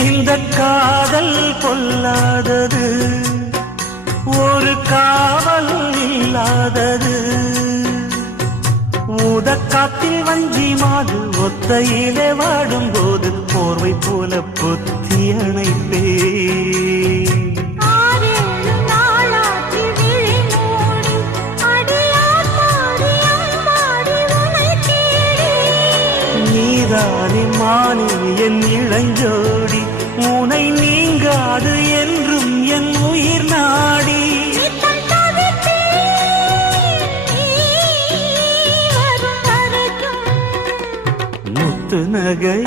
இந்த காதல் பொல்லாதது, ஒரு காவல் இல்லாதது. ஊதக்காத்தில் வஞ்சி மாது ஒத்தையிலே வாடும்போது போர்வை போல பொத்தி அணைப்பே. நீதானே மானே என் இளஞ்சோடி, உனை நீங்காது என்றும் என் உயிர் நாடி. முத்து நகை